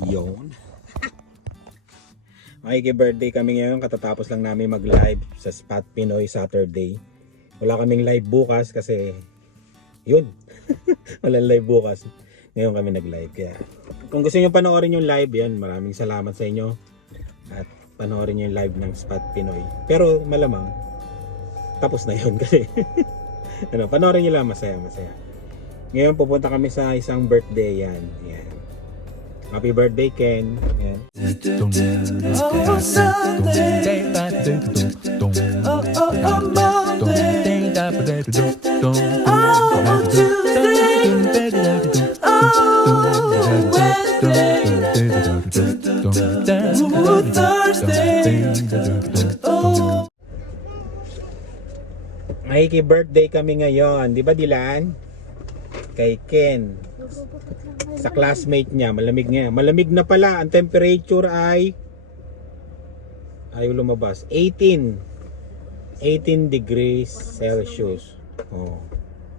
Yun. Makiki-birthday kami ngayon. Katatapos lang namin mag-live sa Spot Pinoy Saturday. Wala kaming live bukas kasi yun. Walang live bukas. Ngayon kami nag-live. Kaya kung gusto nyo panoorin yung live yan, maraming salamat sa inyo. At panoorin nyo yung live ng Spot Pinoy. Pero malamang, tapos na yun kasi ano, panoorin nyo lang masaya, masaya. Ngayon pupunta kami sa isang birthday yan. Yan. Happy birthday Ken. Yan. Oh, Makiki-birthday kami ngayon. Di ba Dilan? Kay Ken. Sa classmate niya. Malamig nga. Malamig na pala. Ang temperature ay ayaw lumabas. 18. 18 degrees Celsius. Oh.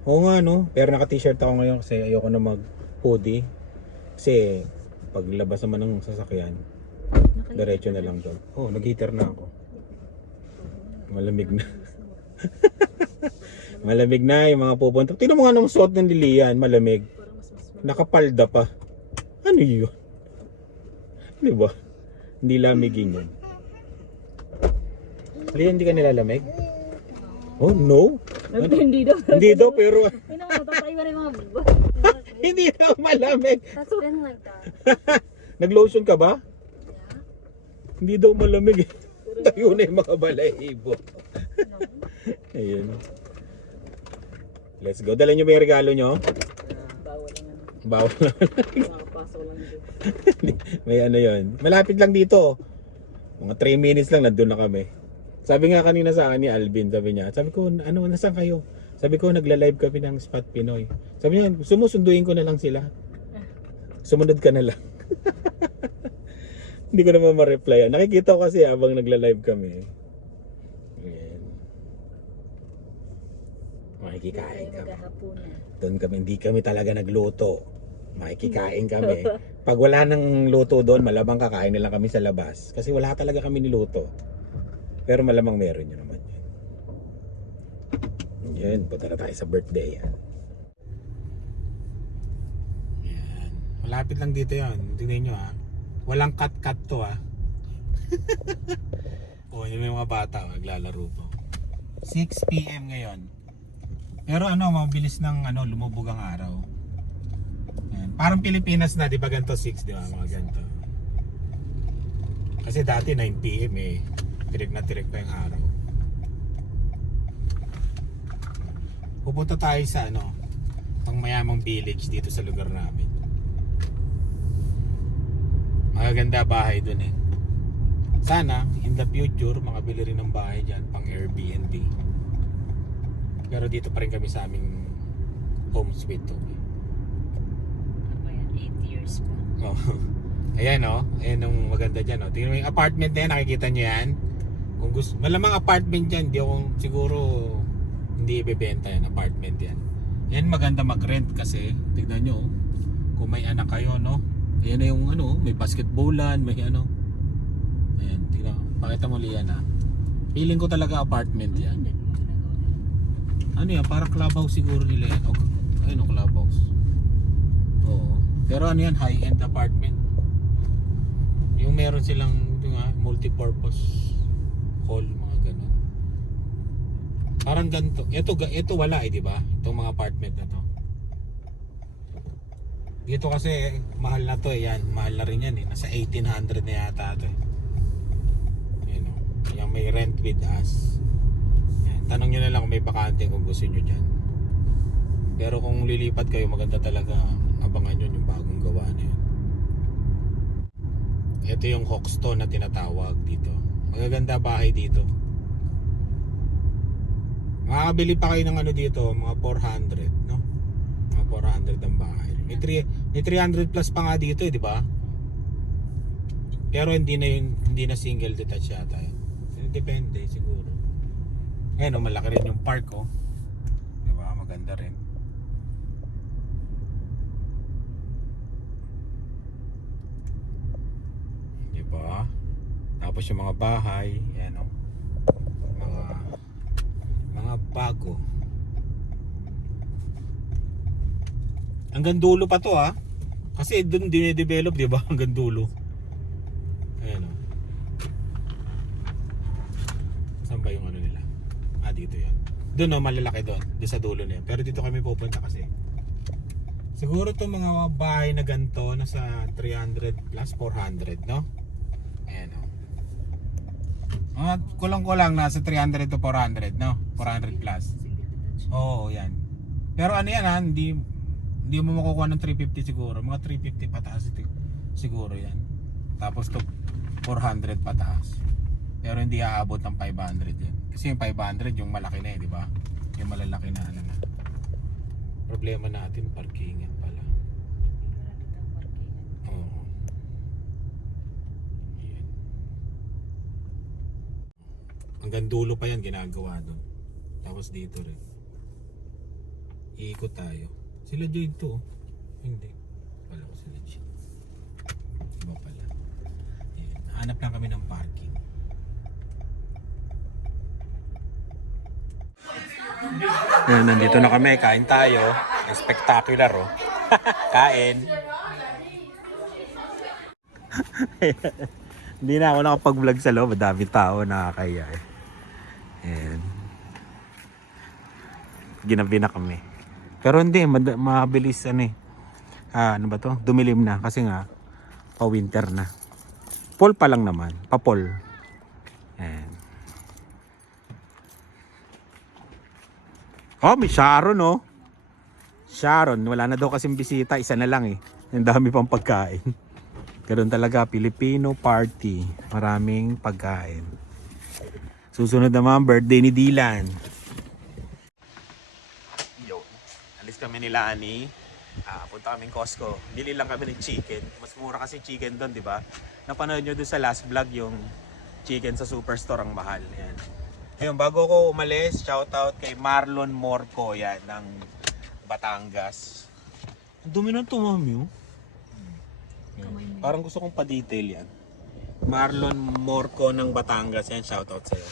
Oo nga no. Pero naka-t-shirt ako ngayon kasi ayoko na mag-hoodie. Kasi paglabas naman ng sasakyan, diretso na lang doon. Oh, nag-heater na ako. Malamig na. Malamig na yung mga pupunta. Tingnan mo nga ng suot ng lilian, malamig. Nakapalda pa. Ano yun? Di ba? Hindi lamigin yun. Lian, hindi ka nilalamig? Oh, no. Hindi daw. Hindi daw, pero Ay naman, tataiwan yung mga hindi daw malamig. That's been like that. Nag-lotion ka ba? Hindi daw malamig. Tayo na yung mga balahibo. Ayun. Let's go. Dala nyo ba yung regalo nyo? Bawal lang. Bawal na. Makapasok lang dito. May ano yon. Malapit lang dito. Mga 3 minutes lang nandun na kami. Sabi nga kanina sa akin ni Alvin, sabi niya, sabi ko, ano, nasaan kayo? Sabi ko, nagla-live kami ng Spot Pinoy. Sabi niya, sumusunduin ko na lang sila. Sumunod ka na lang. Hindi ko naman ma-reply. Nakikita ko kasi habang nagla-live kami. Ayan. Makikikain kami. Doon kami, hindi kami talaga nagluto. Makikikain kami. Pag wala nang luto doon, malamang kakain na lang kami sa labas. Kasi wala talaga kami niluto. Pero malamang meron yun naman yun. Yan, punta na tayo sa birthday yan. Yan. Malapit lang dito yan. Tingnan nyo ha. Walang cut-cut to ha. o, yun yung mga bata. Maglalaro po. 6pm ngayon. Pero ano, mabilis ng ano, lumubog ang araw. Parang Pilipinas na, di ba ganito 6, di ba? Mga ganito. Kasi dati 9pm eh. Tirik na tirik pa yung araw. Pupunta tayo sa ano, pang mayamang village dito sa lugar namin. Magaganda bahay dun eh. Sana, in the future, makabili rin ng bahay dyan, pang Airbnb. Pero dito pa rin kami sa aming home sweet home. Ano ba yan? 8 years. Oh. Ayan oh, ayan yung maganda dyan oh. Tingnan mo yung apartment na yan, nakikita nyo yan. Kung gusto, malamang apartment yan, di ako siguro hindi ibebenta yan, apartment yan. Yan maganda mag-rent kasi, tignan nyo oh. Kung may anak kayo, no? Ayan na yung ano, may basketballan, may ano. Ayan, tignan, pakita mo liyan ha. Feeling ko talaga apartment yan. Ano yan, para clubhouse siguro nila yan. O, ayun o, clubhouse. Pero ano yan, high-end apartment. Yung meron silang yung, nga, multi-purpose hall, mga ganun. Parang ganito. Ito, ito wala eh, di ba? Itong mga apartment na to. Dito kasi mahal na to eh, yan. Mahal na rin yan eh. Nasa 1800 na yata to eh. Yan o. Yung may rent with us. Yan. Tanong nyo na lang kung may bakante kung gusto nyo dyan. Pero kung lilipat kayo, maganda talaga. Abangan nyo yung bagong gawa na yun. Ito yung Hoxton na tinatawag dito. Magaganda bahay dito. Makakabili pa kayo ng ano dito, mga 400, no? Mga 400 ang bahay. May, 3, may 300 plus pa nga dito, eh, di ba? Pero hindi na yun, hindi na single detached yata yun. Depende siguro. Ayan, oh, malaki rin yung park, oh. Di ba? Maganda rin. Tapos yung mga bahay, yan o. Mga mga bago. Hanggang dulo pa to ha. Kasi doon dine-develop, di ba? Hanggang dulo. Ayan o. Saan ba yung ano nila? Ah, dito yan. Doon o, malalaki doon. Doon sa dulo na yan. Pero dito kami pupunta kasi. Siguro itong mga bahay na ganito, nasa 300 plus 400, no? Mga kulang-kulang nasa 300 to 400, no? 400 plus. Oo, yan. Pero ano yan ha, hindi hindi mo makukuha ng 350 siguro. Mga 350 pataas ito. Siguro yan. Tapos to 400 pataas. Pero hindi aabot ng 500 yan. Kasi yung 500 yung malaki na eh, di ba? Yung malalaki na ano na. Problema natin parkingan pala. Oo. Yan. Hanggang dulo pa yan ginagawa doon. Tapos dito rin. Iikot tayo. Sila Jade to. oh. Hindi. Wala ko sila Jade. Iba pala. Ayan. Hanap lang kami ng parking. Ayan, nandito na kami. Kain tayo. Spectacular oh. Kain. Hindi na ako nakapag-vlog sa loob. Dami tao nakakaya eh. Ginabi na kami. Pero hindi, mabilis ano eh. Ah, ano ba to? Dumilim na kasi nga pa winter na. Fall pa lang naman, pa fall. Ayan. Oh, may Sharon oh. Sharon, wala na daw kasing bisita, isa na lang eh. Ang dami pang pagkain. Ganun talaga, Filipino party. Maraming pagkain. Susunod naman, birthday ni Dylan. Kami nila ani. Ah, punta kaming Costco. Bili lang kami ng chicken. Mas mura kasi chicken doon, di ba? Napanood nyo doon sa last vlog yung chicken sa superstore ang mahal. Yan. Ayun, bago ko umalis, shoutout kay Marlon Morco yan ng Batangas. Ang dumi ng tumami oh. Yan. Parang gusto kong pa-detail yan. Marlon Morco ng Batangas yan, shoutout sa'yo.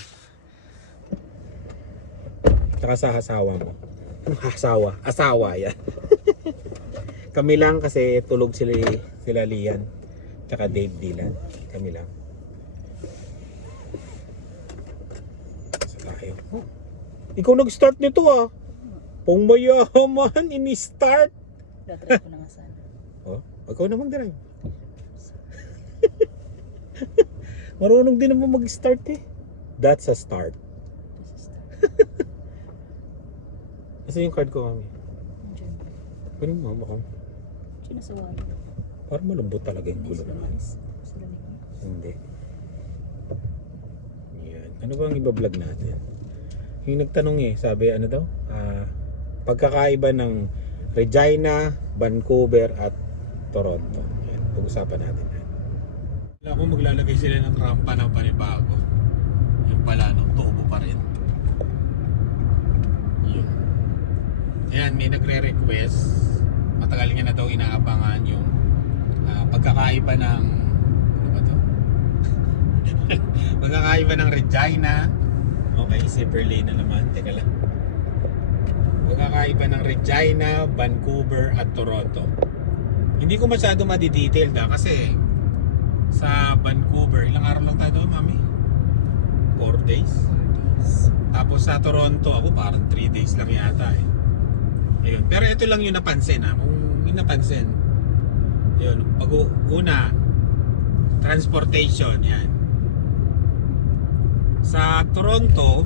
Tsaka sa asawa mo. Asawa. Asawa yan. Kami lang kasi tulog sila, sila Lian. Tsaka Dave Dylan. Kami lang. Sa tayo. Oh. Ikaw nag-start nito ah. Pong mayaman, ini-start. Datry ko na nga sana. Oh, ikaw na mag-drive. Marunong din naman mag-start eh. That's a start. Kasi yung card ko, mami. Diyan. Kunin mo, baka. Sino sa wala? Parang malambot talaga yung gulo naman. Hindi. Yan. Ano ba ang iba-vlog natin? Yung nagtanong eh, sabi ano daw? Ah, pagkakaiba ng Regina, Vancouver at Toronto. Yan. Pag-usapan natin yan. Wala ko maglalagay sila ng rampa ng panibago. Yung pala, no, tubo pa rin. Ayan, may nagre-request. Matagal nga na daw inaabangan yung ah, pagkakaiba ng ano ba to? pagkakaiba ng Regina. Okay, zipper lane na naman. Teka lang. Pagkakaiba ng Regina, Vancouver at Toronto. Hindi ko masyado madidetail na kasi sa Vancouver, ilang araw lang tayo doon, mami? 4 days. Tapos sa Toronto, ako parang 3 days lang yata eh. Ayun. Pero ito lang yung napansin ha. Kung yung napansin, yun, pag una, transportation, yan. Sa Toronto,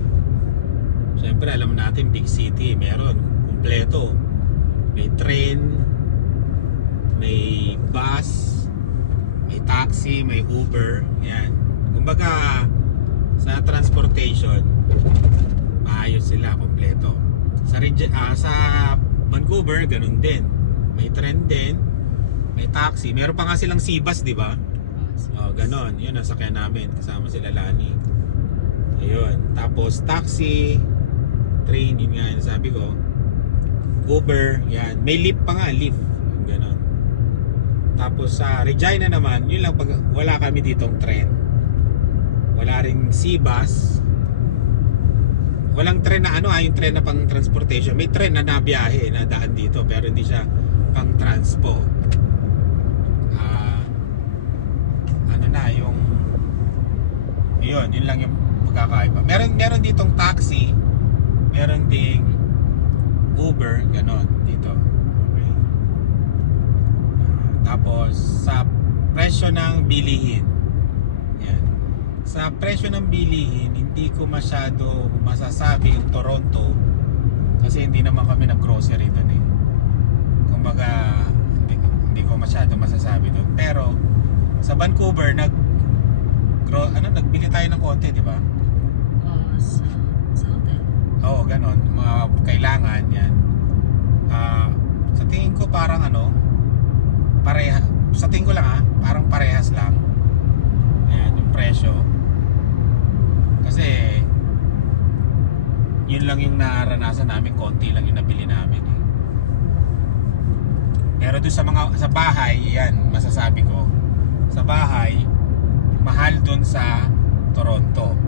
syempre alam natin big city, meron kumpleto. May train, may bus, may taxi, may Uber, yan. Kumbaga, sa transportation, maayos sila kompleto. Sa Regi- ah, sa Vancouver, ganun din. May train din, may taxi. Meron pa nga silang C-bus, di ba? Oh, ganon. Yun, nasakyan namin. Kasama sila Lani. Ayun. Tapos, taxi, train, yun nga, yung sabi ko. Uber, yan. May lift pa nga, lift. Ganon. Tapos, sa Regina naman, yun lang, pag wala kami ditong train. Wala ring C-bus. Walang tren na ano ah, yung tren na pang transportation. May tren na nabiyahe na daan dito pero hindi siya pang transpo. Ah, ano na yung yun, yun lang yung pagkakaiba. Meron meron ditong taxi, meron ding Uber, ganon dito. Okay. Ah, tapos sa presyo ng bilihin. Yan. Sa presyo ng bilihin, hindi ko masyado masasabi yung Toronto kasi hindi naman kami nag-grocery doon eh. Kumbaga, hindi, hindi ko masyado masasabi doon. Pero sa Vancouver, nag gro, ano, nagbili tayo ng konti, di ba? Oh, sa, sa hotel. Oo, ganon. Mga kailangan yan. Ah, sa tingin ko parang ano, pareha, sa tingin ko lang ha, parang parehas lang. Ayan, yung presyo. Kasi, yun lang yung naranasan namin, konti lang yung nabili namin eh. Pero doon sa mga, sa bahay, yan, masasabi ko, sa bahay, mahal doon sa Toronto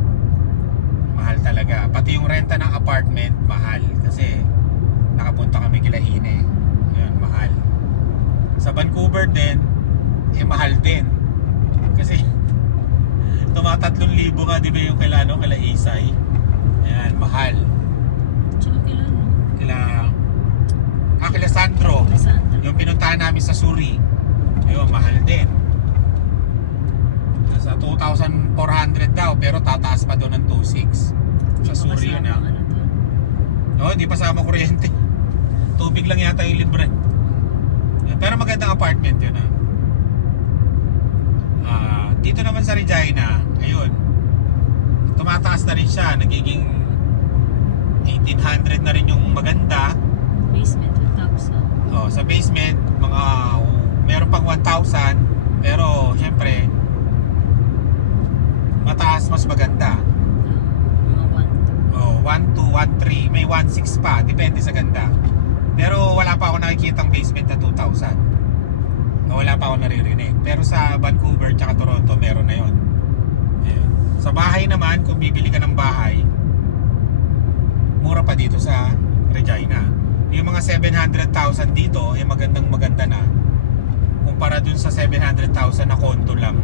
mahal talaga. Pati yung renta ng apartment, mahal. Kasi nakapunta kami kila Ine. Yun, mahal. Sa Vancouver din, eh mahal din. Kasi tumatatlong libo nga, di ba yung ano, kila Isay? Ayan, mahal. Tsaka kailan, no? Kila, ah, kila Sandro. Santa. Yung pinuntahan namin sa Suri. Ayun, mahal din. Nasa 2,400 daw, pero tataas pa doon ng 2,600. Sa Suri yun ah. Ano? Oo, hindi pa sama kuryente. Tubig lang yata yung libre. Pero magandang apartment yun ah. Dito naman sa Regina, ayun. Tumataas na rin siya, nagiging 1800 na rin yung maganda. Basement, 2,000. Oh, sa basement, mga meron pang 1,000, pero syempre mataas mas maganda. Mga 1, Oh, 1 2, 1 3, may 1 6 pa, depende sa ganda. Pero wala pa ako nakikitang basement na 2,000. No, wala pa ako naririnig. Pero sa Vancouver tsaka Toronto, meron na 'yon. Ayan. Sa bahay naman, kung bibili ka ng bahay, mura pa dito sa Regina. Yung mga 700,000 dito, eh magandang maganda na. Kumpara dun sa 700,000 na condo lang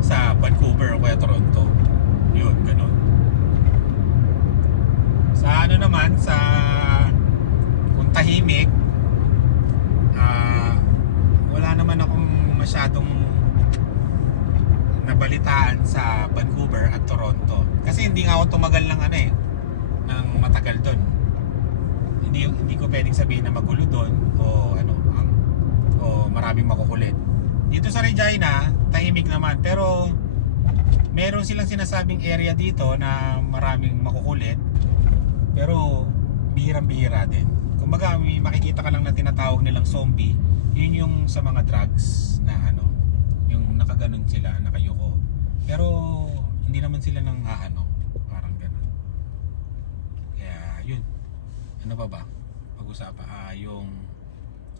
sa Vancouver o kaya Toronto. Yun, ganun. Sa ano naman, sa kung tahimik, ah, wala naman akong masyadong nabalitaan sa Vancouver at Toronto. Kasi hindi nga ako tumagal ng ano eh, ng matagal doon. Hindi hindi ko pwedeng sabihin na magulo doon o ano, ang o maraming makukulit. Dito sa Regina, tahimik naman pero meron silang sinasabing area dito na maraming makukulit pero bihirang-bihira din. Kumbaga, may makikita ka lang na tinatawag nilang zombie. Yun yung sa mga drugs na ano, yung nakaganon sila, nakayuko. Pero hindi naman sila nang aano, parang ganun. Kaya yun. Ano pa ba? Pag-usapan ah yung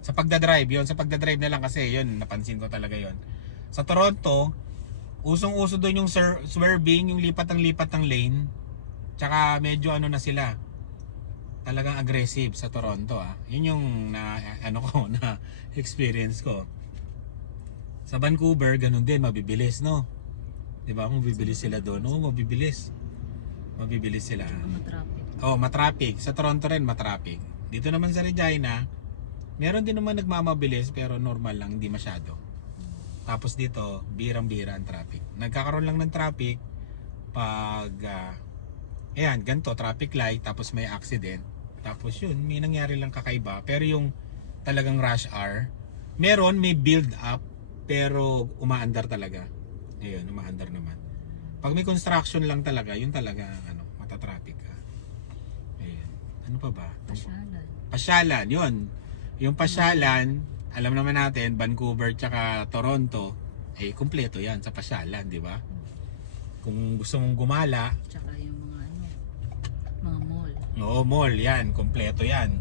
sa pagdadrive, yun sa pagdadrive na lang kasi yun napansin ko talaga yun. Sa Toronto, usong-uso doon yung swer- swerving, yung lipat ng lipat ng lane. Tsaka medyo ano na sila. Talagang aggressive sa Toronto ah. Yun yung na ano ko na experience ko. Sa Vancouver, ganun din, mabibilis, no? 'Di ba? Kung bibilis sila doon, oh, mabibilis. Mabibilis sila. Matraffic. Oh, matraffic. Sa Toronto rin matraffic. Dito naman sa Regina, meron din naman nagmamabilis pero normal lang, hindi masyado. Tapos dito, birang-bira ang traffic. Nagkakaroon lang ng traffic pag ah, ayan, ganito, traffic light tapos may accident. Tapos yun, may nangyari lang kakaiba. Pero yung talagang rush hour, meron may build up pero umaandar talaga. Ayun, umaandar naman. Pag may construction lang talaga, yun talaga ano, matatraffic ka. Ayun. Ano pa ba? Pasyalan. Pasyalan, yun. Yung pasyalan, alam naman natin, Vancouver tsaka Toronto, eh, kumpleto yan sa pasyalan, di ba? Kung gusto mong gumala, Tsaka yung mga ano, mga oo, mall, yan, kumpleto yan.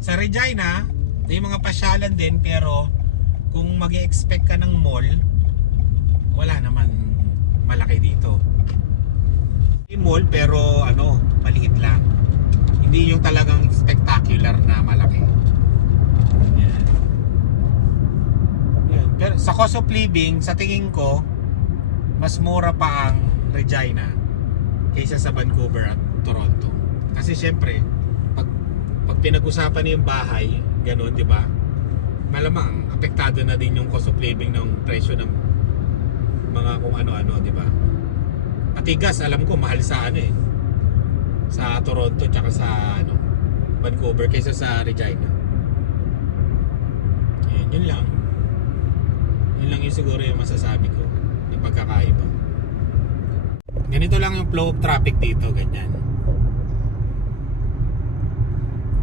Sa Regina, may mga pasyalan din, pero kung mag expect ka ng mall, wala naman malaki dito. Yung mall pero ano, maliit lang. Hindi yung talagang spectacular na malaki. Yan. Yan. Pero sa cost of living, sa tingin ko, mas mura pa ang Regina kaysa sa Vancouver at Toronto. Kasi syempre, pag, pag pinag-usapan na yung bahay, ganun, di ba? Malamang, apektado na din yung cost of living ng presyo ng mga kung ano-ano, di ba? Pati gas, alam ko, mahal sa ano eh. Sa Toronto, tsaka sa ano, Vancouver, kaysa sa Regina. Yun, yun lang. Yun lang yung siguro yung masasabi ko. Yung pagkakaiba. Ganito lang yung flow of traffic dito, ganyan.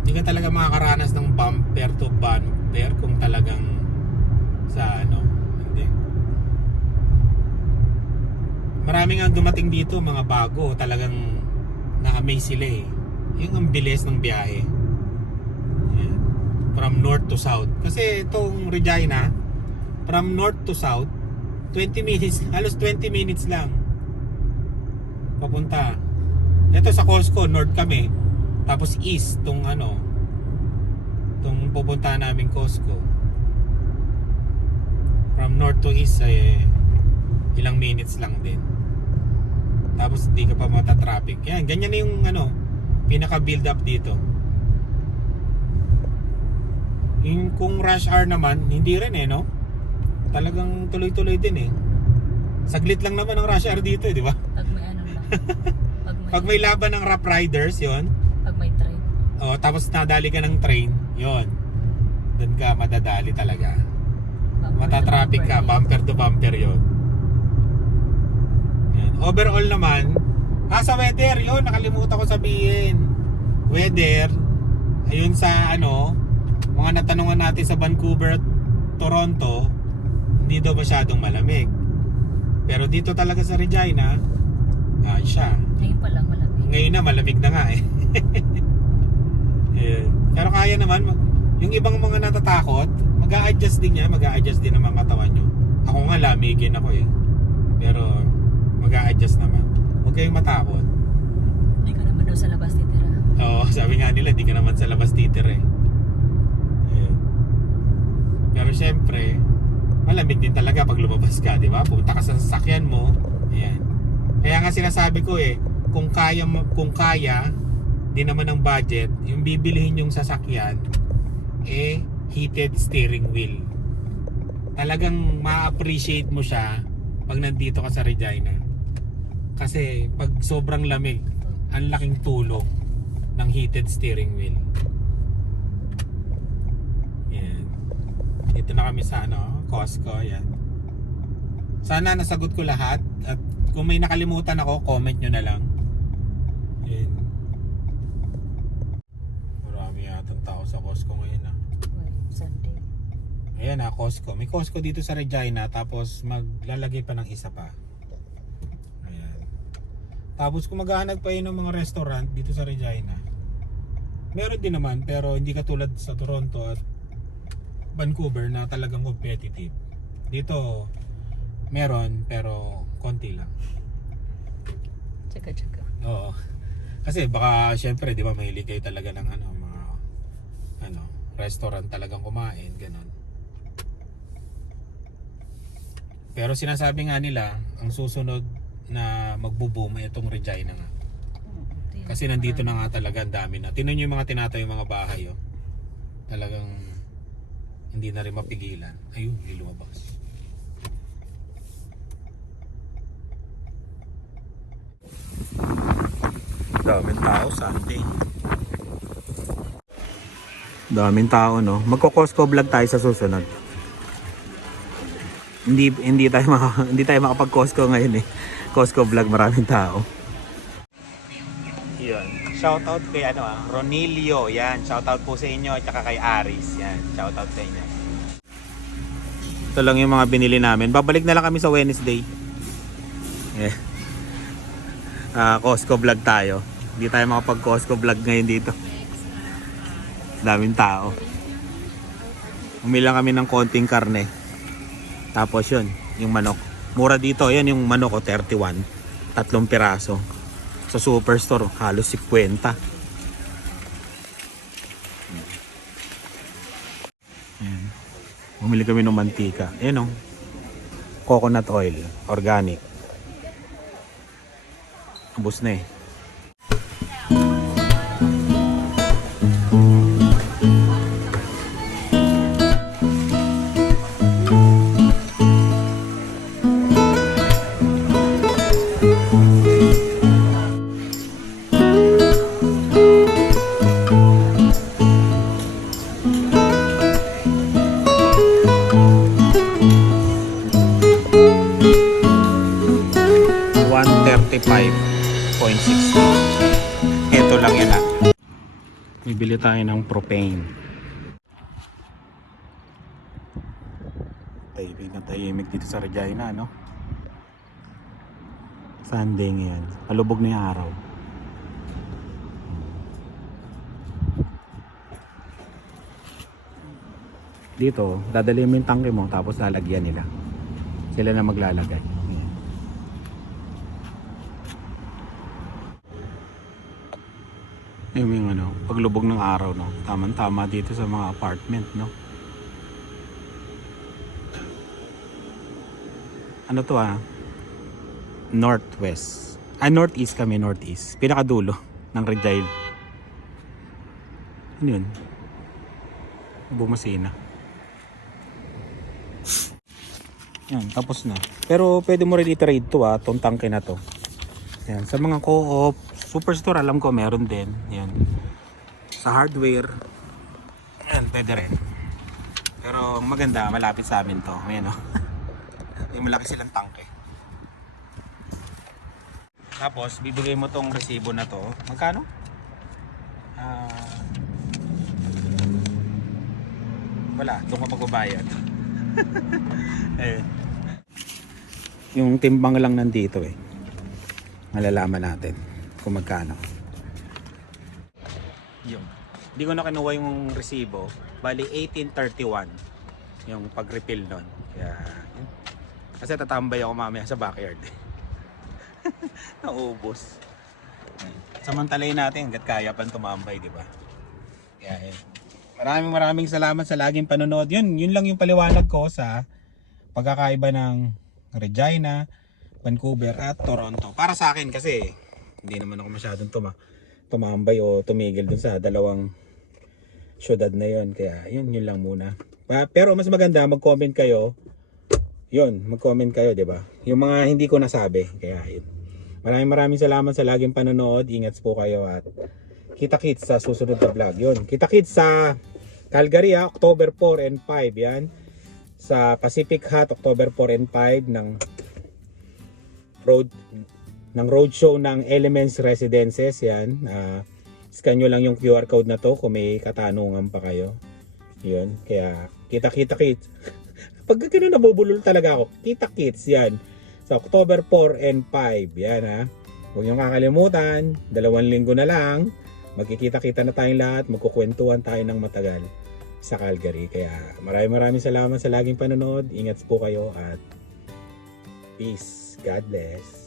Hindi ka talaga makakaranas ng bumper to bumper kung talagang sa ano, hindi. Marami nga dumating dito, mga bago, talagang na-amaze sila eh. Yung ang bilis ng biyahe. Yan. From north to south. Kasi itong Regina, from north to south, 20 minutes, halos 20 minutes lang. Papunta. Ito sa Costco, north kami. Tapos east, tong ano, tong pupunta namin Costco. From north to east ay ilang minutes lang din. Tapos hindi ka pa mata-traffic. Yan, ganyan na yung ano, pinaka build up dito. Yung kung rush hour naman, hindi rin eh, no? Talagang tuloy-tuloy din eh. Saglit lang naman ang rush hour dito, eh, di ba? Pag may ano lang. Pag may, Pag may laban ng Rap Riders, yon train. Oh, tapos nadali ka ng train, yon Doon ka madadali talaga. Matatraffic ka, bumper. to bumper yon. Yan. Overall naman, ah sa weather, yun, nakalimutan ko sabihin. Weather, ayun sa ano, mga natanungan natin sa Vancouver at Toronto, hindi daw masyadong malamig. Pero dito talaga sa Regina, ah, siya. Ngayon pa lang malamig. Ngayon na, malamig na nga eh. Ayun. Pero kaya naman, yung ibang mga natatakot, mag adjust din yan, mag adjust din ang mga katawan nyo. Ako nga, lamigin ako eh. Pero, mag adjust naman. Huwag kayong matakot. Hindi ka naman daw sa labas titira. Oo, sabi nga nila, di ka naman sa labas titira eh. Ayun. Pero syempre, malamig din talaga pag lumabas ka, di ba? Pupunta ka sa sasakyan mo, ayan. Kaya nga sinasabi ko eh, kung kaya kung kaya din naman ng budget, yung bibilihin yung sasakyan eh heated steering wheel. Talagang ma-appreciate mo siya pag nandito ka sa Regina. Kasi pag sobrang lamig, ang laking tulong ng heated steering wheel. Yan. Dito na kami sa ano, Costco, yan. Sana nasagot ko lahat at kung may nakalimutan ako, comment nyo na lang. Yan. Marami yatang tao sa Costco ngayon ah. Well, Sunday. Ayan ah, Costco. May Costco dito sa Regina tapos maglalagay pa ng isa pa. Ayan. Tapos kung maghahanap pa yun ng mga restaurant dito sa Regina, meron din naman pero hindi katulad sa Toronto at Vancouver na talagang competitive. Dito meron pero konti lang. Tsaka, tsaka. Oo. Kasi baka syempre 'di ba mahilig kayo talaga ng ano mga ano, restaurant talagang kumain, ganun. Pero sinasabi nga nila, ang susunod na magbo-boom ay itong Regina nga. Kasi nandito na nga talaga ang dami na. Tingnan niyo yung mga tinatayo mga bahay oh. Talagang hindi na rin mapigilan. Ayun, may lumabas. Daming tao Sunday. Daming tao no. Magko-Costco vlog tayo sa susunod. Hindi hindi tayo maka, hindi tayo makapag-Costco ngayon eh. Costco vlog maraming tao. Yun. Shout out kay ano ah, Ronilio. Yan, shout out po sa inyo at saka kay Aris. Yan, shout out sa inyo. Ito lang yung mga binili namin. Babalik na lang kami sa Wednesday. Eh. Ah, Costco vlog tayo. Hindi tayo makapag Costco vlog ngayon dito. Daming tao. Umila kami ng konting karne. Tapos yun, yung manok. Mura dito. Yan yung manok ko, 31. Tatlong piraso. Sa superstore, halos 50. Ayan. Bumili kami ng mantika. Ayan o. Coconut oil. Organic. Ubus na eh. Tahimik na tahimik dito sa Regina, no? Sunday ngayon. Palubog na yung araw. Dito, dadalhin mo yung tangke mo tapos lalagyan nila. Sila na maglalagay. Ayan. Yung, ano, paglubog ng araw, no? Tama-tama dito sa mga apartment, no? Ano to ah? Northwest. Ah, northeast kami, northeast. Pinakadulo ng Regina. Ano yun? Bumasina. Yan, tapos na. Pero pwede mo rin i-trade to ah, tong tangke na to. Yan, sa mga co-op, superstore alam ko meron din. Yan. Sa hardware, yan, pwede rin. Pero maganda, malapit sa amin to. Ayan o. May malaki silang tangke. Tapos, bibigay mo tong resibo na to. Magkano? Ah... wala, doon ka magbabayad. eh. Yung timbang lang nandito eh malalaman natin kung magkano. Yung. Hindi ko na kinuha yung resibo. Bali 1831 yung pag-refill nun. Kaya, yun. Kasi tatambay ako mamaya sa backyard. Naubos. Samantalayin natin hanggat kaya pang tumambay, di ba? Kaya, yun. Maraming maraming salamat sa laging panonood. Yun, yun lang yung paliwanag ko sa pagkakaiba ng Regina, Vancouver at Toronto. Para sa akin kasi hindi naman ako masyadong tuma tumambay o tumigil dun sa dalawang syudad na yon kaya yun yun lang muna. Pero mas maganda mag-comment kayo. Yun, mag-comment kayo, 'di ba? Yung mga hindi ko nasabi. Kaya yun. Maraming maraming salamat sa laging panonood. Ingat po kayo at kita-kits sa susunod na vlog. Yun, kita-kits sa Calgary ha, October 4 and 5 yan. Sa Pacific Hat, October 4 and 5 ng road ng roadshow ng Elements Residences yan. Ah, scan nyo lang yung QR code na to kung may katanungan pa kayo. Yun, kaya kita-kita kits. Pag gano'n nabubulol talaga ako, kita kits yan. Sa October 4 and 5, yan ha. Huwag nyo kakalimutan, dalawang linggo na lang, magkikita-kita na tayong lahat, magkukwentuhan tayo ng matagal sa Calgary. Kaya maraming maraming salamat sa laging panonood. Ingat po kayo at peace. God bless.